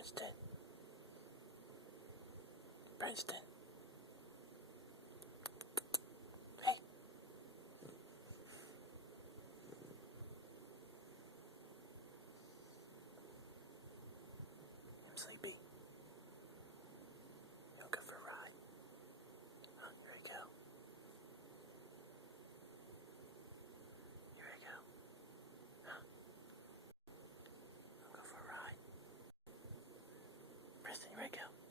Princeton. Princeton. Hey. I'm sleepy. You wanna go for a ride? Oh, here we go. Here we go. Huh? I'll go for a ride. Princeton, here we go.